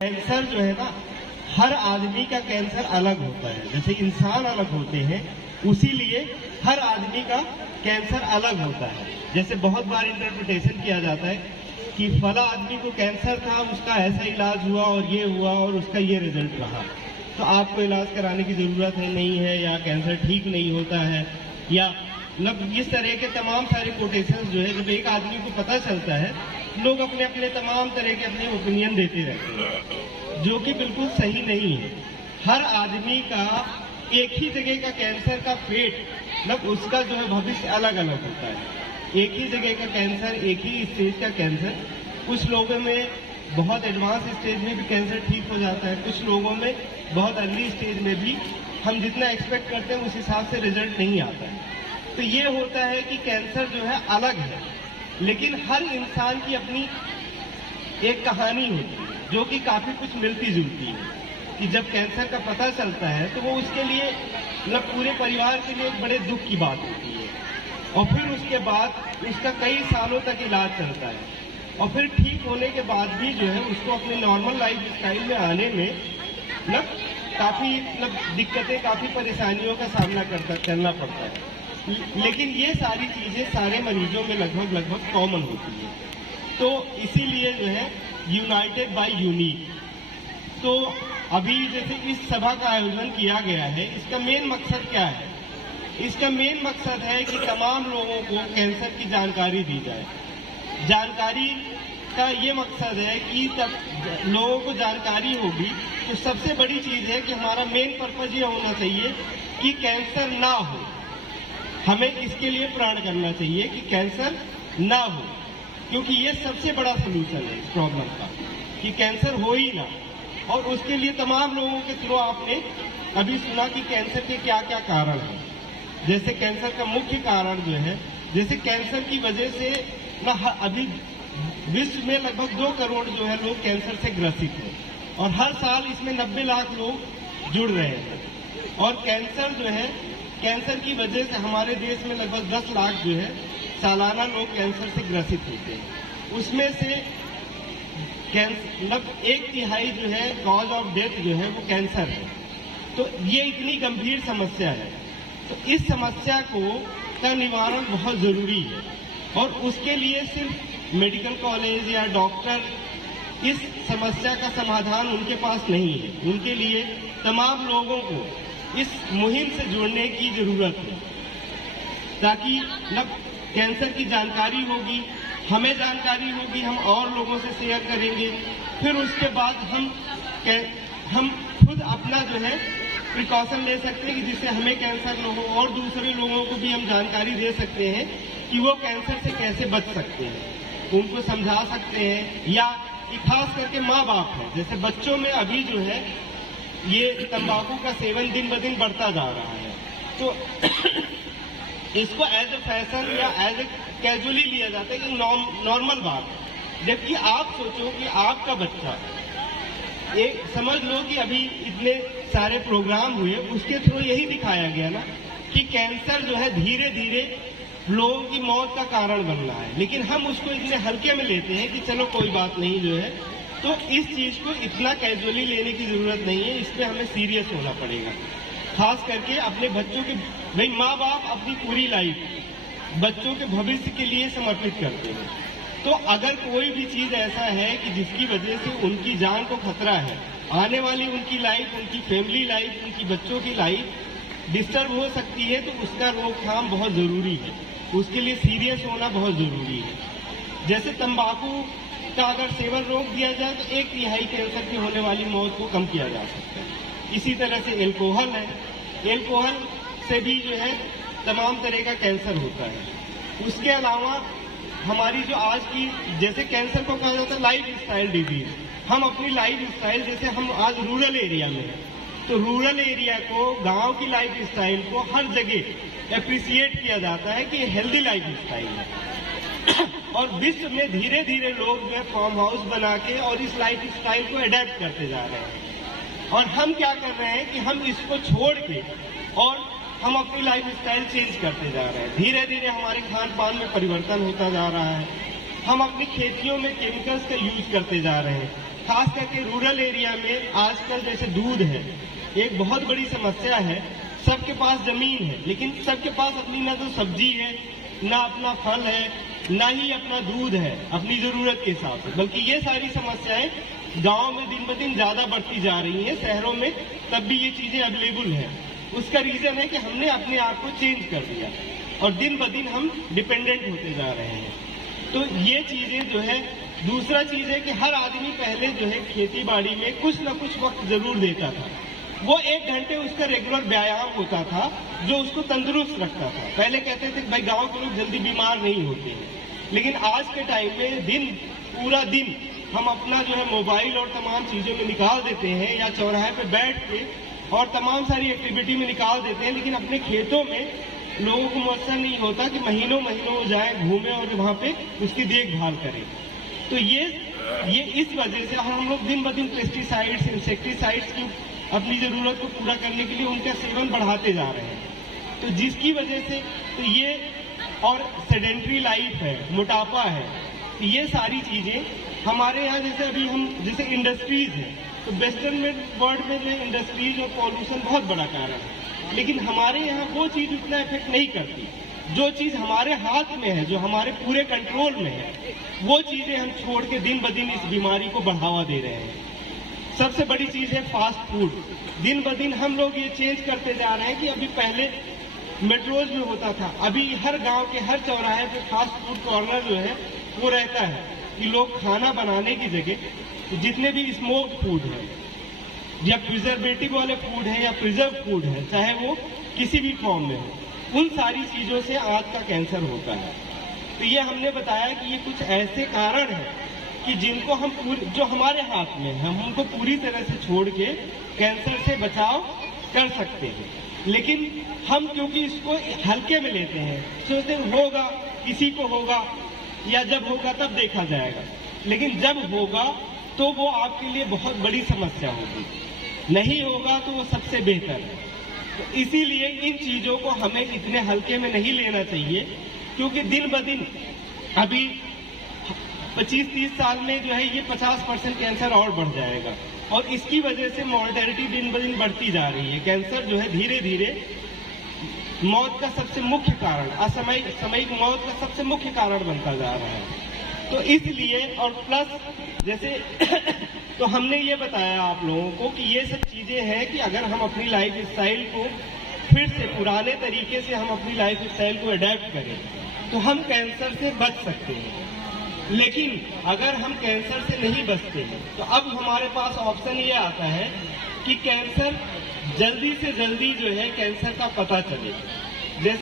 Cancer जो है ना, हर आदमी का कैंसर अलग होता है। जैसे इंसान अलग होते हैं, उसी लिए हर आदमी का कैंसर अलग होता है। जैसे बहुत बार इंटरप्रिटेशन किया जाता है कि फला आदमी को कैंसर था, उसका ऐसा इलाज हुआ और ये हुआ और उसका ये रिजल्ट रहा, तो आपको इलाज कराने की जरूरत है नहीं है, या कैंसर ठीक नहीं होता है, या मतलब इस तरह के तमाम सारे कोटेशन जो है, जब एक आदमी को पता चलता है, लोग अपने अपने तमाम तरह के अपने ओपिनियन देते रहते हैं, जो कि बिल्कुल सही नहीं है। हर आदमी का एक ही जगह का कैंसर का फेट, मतलब उसका जो है भविष्य अलग अलग होता है। एक ही जगह का कैंसर, एक ही स्टेज का कैंसर, कुछ लोगों में बहुत एडवांस स्टेज में भी कैंसर ठीक हो जाता है, कुछ लोगों में बहुत अर्ली स्टेज में भी हम जितना एक्सपेक्ट करते हैं उस हिसाब से रिजल्ट नहीं आता है। तो ये होता है कि कैंसर जो है अलग है, लेकिन हर इंसान की अपनी एक कहानी होती है जो कि काफी कुछ मिलती जुलती है। कि जब कैंसर का पता चलता है तो वो उसके लिए, मतलब पूरे परिवार के लिए एक बड़े दुख की बात होती है, और फिर उसके बाद उसका कई सालों तक इलाज चलता है, और फिर ठीक होने के बाद भी जो है उसको अपने नॉर्मल लाइफ स्टाइल में आने में मतलब काफी दिक्कतें, काफी परेशानियों का सामना करना पड़ता है। लेकिन ये सारी चीजें सारे मरीजों में लगभग कॉमन होती है। तो इसीलिए जो है यूनाइटेड बाय यूनिक, तो अभी जैसे इस सभा का आयोजन किया गया है, इसका मेन मकसद क्या है? इसका मेन मकसद है कि तमाम लोगों को कैंसर की जानकारी दी जाए। जानकारी का ये मकसद है कि तब लोगों को जानकारी होगी तो सबसे बड़ी चीज है कि हमारा मेन पर्पज ये होना चाहिए कि कैंसर ना हो। हमें इसके लिए प्रण करना चाहिए कि कैंसर ना हो, क्योंकि ये सबसे बड़ा सोल्यूशन है इस प्रॉब्लम का, कि कैंसर हो ही ना। और उसके लिए तमाम लोगों के थ्रू आपने अभी सुना कि कैंसर के क्या क्या कारण हैं। जैसे कैंसर का मुख्य कारण जो है, जैसे कैंसर की वजह से ना अभी विश्व में लगभग 2 करोड़ जो है लोग कैंसर से ग्रसित हैं, और हर साल इसमें 90 लाख लोग जुड़ रहे हैं। और कैंसर जो है, कैंसर की वजह से हमारे देश में लगभग 10 लाख जो है सालाना लोग कैंसर से ग्रसित होते हैं। उसमें से लगभग 1/3 जो है कॉज ऑफ डेथ जो है वो कैंसर है। तो ये इतनी गंभीर समस्या है, तो इस समस्या का निवारण बहुत जरूरी है, और उसके लिए सिर्फ मेडिकल कॉलेज या डॉक्टर इस समस्या का समाधान उनके पास नहीं है। उनके लिए तमाम लोगों को इस मुहिम से जुड़ने की जरूरत है, ताकि कैंसर की जानकारी होगी, हमें जानकारी होगी, हम और लोगों से शेयर करेंगे, फिर उसके बाद हम खुद अपना जो है प्रिकॉशन ले सकते हैं कि जिससे हमें कैंसर न हो, और दूसरे लोगों को भी हम जानकारी दे सकते हैं कि वो कैंसर से कैसे बच सकते हैं, उनको समझा सकते हैं। या खास करके माँ बाप है, जैसे बच्चों में अभी जो है ये तंबाकू का सेवन दिन ब दिन बढ़ता जा रहा है, तो इसको एज ए फैशन या एज ए कैजुअली लिया जाता है कि नॉर्मल बात है। जबकि आप सोचो कि आपका बच्चा, एक समझ लो कि अभी इतने सारे प्रोग्राम हुए, उसके थ्रू यही दिखाया गया ना कि कैंसर जो है धीरे धीरे लोगों की मौत का कारण बन रहा है, लेकिन हम उसको इतने हल्के में लेते हैं कि चलो कोई बात नहीं जो है। तो इस चीज को इतना कैजुअली लेने की जरूरत नहीं है, इस पे हमें सीरियस होना पड़ेगा। खास करके अपने बच्चों के, भाई माँ बाप अपनी पूरी लाइफ बच्चों के भविष्य के लिए समर्पित करते हैं। तो अगर कोई भी चीज ऐसा है कि जिसकी वजह से उनकी जान को खतरा है, आने वाली उनकी लाइफ, उनकी फैमिली लाइफ, उनकी बच्चों की लाइफ डिस्टर्ब हो सकती है, तो उसका रोकथाम बहुत जरूरी है, उसके लिए सीरियस होना बहुत जरूरी है। जैसे तंबाकू का अगर सेवन रोक दिया जाए तो 1/3 कैंसर की होने वाली मौत को कम किया जा सकता है। इसी तरह से एल्कोहल है, एल्कोहल से भी जो है तमाम तरह का कैंसर होता है। उसके अलावा हमारी जो आज की, जैसे कैंसर को कहा जाता है लाइफ स्टाइल डिजीज, हम अपनी लाइफ स्टाइल, जैसे हम आज रूरल एरिया में हैं, तो रूरल एरिया को, गांव की लाइफ स्टाइल को हर जगह एप्रिसिएट किया जाता है कि हेल्दी लाइफ स्टाइल है। और विश्व में धीरे धीरे लोग जो है फार्म हाउस बना के और इस लाइफ स्टाइल को अडेप्ट करते जा रहे हैं। और हम क्या कर रहे हैं कि हम इसको छोड़ के और हम अपनी लाइफ स्टाइल चेंज करते जा रहे हैं। धीरे धीरे हमारे खान पान में परिवर्तन होता जा रहा है, हम अपनी खेतियों में केमिकल्स का यूज करते जा रहे हैं, खास करके रूरल एरिया में आजकल जैसे दूध है एक बहुत बड़ी समस्या है। सबके पास जमीन है, लेकिन सबके पास अपनी ना तो सब्जी है, ना अपना फल है, ना ही अपना दूध है अपनी जरूरत के हिसाब से। बल्कि ये सारी समस्याएं गांव में दिन ब दिन ज्यादा बढ़ती जा रही हैं। शहरों में तब भी ये चीजें अवेलेबल है। उसका रीजन है कि हमने अपने आप को चेंज कर दिया और दिन ब दिन हम डिपेंडेंट होते जा रहे हैं। तो ये चीजें जो है, दूसरा चीज है कि हर आदमी पहले जो है खेती बाड़ी में कुछ न कुछ वक्त जरूर देता था। वो 1 घंटे उसका रेगुलर व्यायाम होता था जो उसको तंदुरुस्त रखता था। पहले कहते थे कि भाई गांव के लोग जल्दी बीमार नहीं होते, लेकिन आज के टाइम में पूरा दिन हम अपना जो है मोबाइल और तमाम चीजों में निकाल देते हैं, या चौराहे पे बैठ के और तमाम सारी एक्टिविटी में निकाल देते हैं, लेकिन अपने खेतों में लोगों को मौका नहीं होता कि महीनों महीनों जाए घूमे और वहां पे उसकी देखभाल करें। तो ये इस वजह से हम लोग दिन ब दिन पेस्टिसाइड्स, इंसेक्टिसाइड्स की अपनी जरूरत को पूरा करने के लिए उनका सेवन बढ़ाते जा रहे हैं। तो जिसकी वजह से तो ये और सेडेंट्री लाइफ है, मोटापा है, ये सारी चीजें हमारे यहाँ जैसे अभी हम जैसे इंडस्ट्रीज है, तो वेस्टर्न वर्ल्ड में जो इंडस्ट्रीज और पॉल्यूशन बहुत बड़ा कारण है, लेकिन हमारे यहाँ वो चीज उतना इफेक्ट नहीं करती। जो चीज हमारे हाथ में है, जो हमारे पूरे कंट्रोल में है, वो चीजें हम छोड़ के दिन ब दिन इस बीमारी को बढ़ावा दे रहे हैं। सबसे बड़ी चीज है फास्ट फूड। दिन ब दिन हम लोग ये चेंज करते जा रहे हैं कि अभी पहले मेट्रोज में होता था, अभी हर गांव के हर चौराहे पे फास्ट फूड कॉर्नर जो है वो रहता है कि लोग खाना बनाने की जगह जितने भी स्मोक्ड फूड है या प्रिजर्वेटिव वाले फूड है या प्रिजर्व फूड है, चाहे वो किसी भी फॉर्म में हो, उन सारी चीजों से आंत का कैंसर होता है। तो ये हमने बताया कि ये कुछ ऐसे कारण हैं कि जिनको हम जो हमारे हाथ में है, हम उनको पूरी तरह से छोड़ के कैंसर से बचाव कर सकते हैं। लेकिन हम क्योंकि इसको हल्के में लेते हैं, सोचते हैं होगा, किसी को होगा, या जब होगा तब देखा जाएगा, लेकिन जब होगा तो वो आपके लिए बहुत बड़ी समस्या होगी, नहीं होगा तो वो सबसे बेहतर है। तो इसीलिए इन चीजों को हमें इतने हल्के में नहीं लेना चाहिए, क्योंकि दिन ब दिन अभी 25-30 साल में जो है ये 50% कैंसर और बढ़ जाएगा, और इसकी वजह से मॉर्टेलिटी दिन ब दिन बढ़ती जा रही है। कैंसर जो है धीरे धीरे मौत का सबसे मुख्य कारण, असामयिक मौत का सबसे मुख्य कारण बनता जा रहा है। तो इसलिए और प्लस जैसे तो हमने ये बताया आप लोगों को कि ये सब चीजें हैं कि अगर हम अपनी लाइफ स्टाइल को फिर से पुराने तरीके से हम अपनी लाइफ स्टाइल को अडेप्ट करें तो हम कैंसर से बच सकते हैं। लेकिन अगर हम कैंसर से नहीं बचते हैं तो अब हमारे पास ऑप्शन ये आता है कि कैंसर जल्दी से जल्दी जो है कैंसर का पता चले। जैसे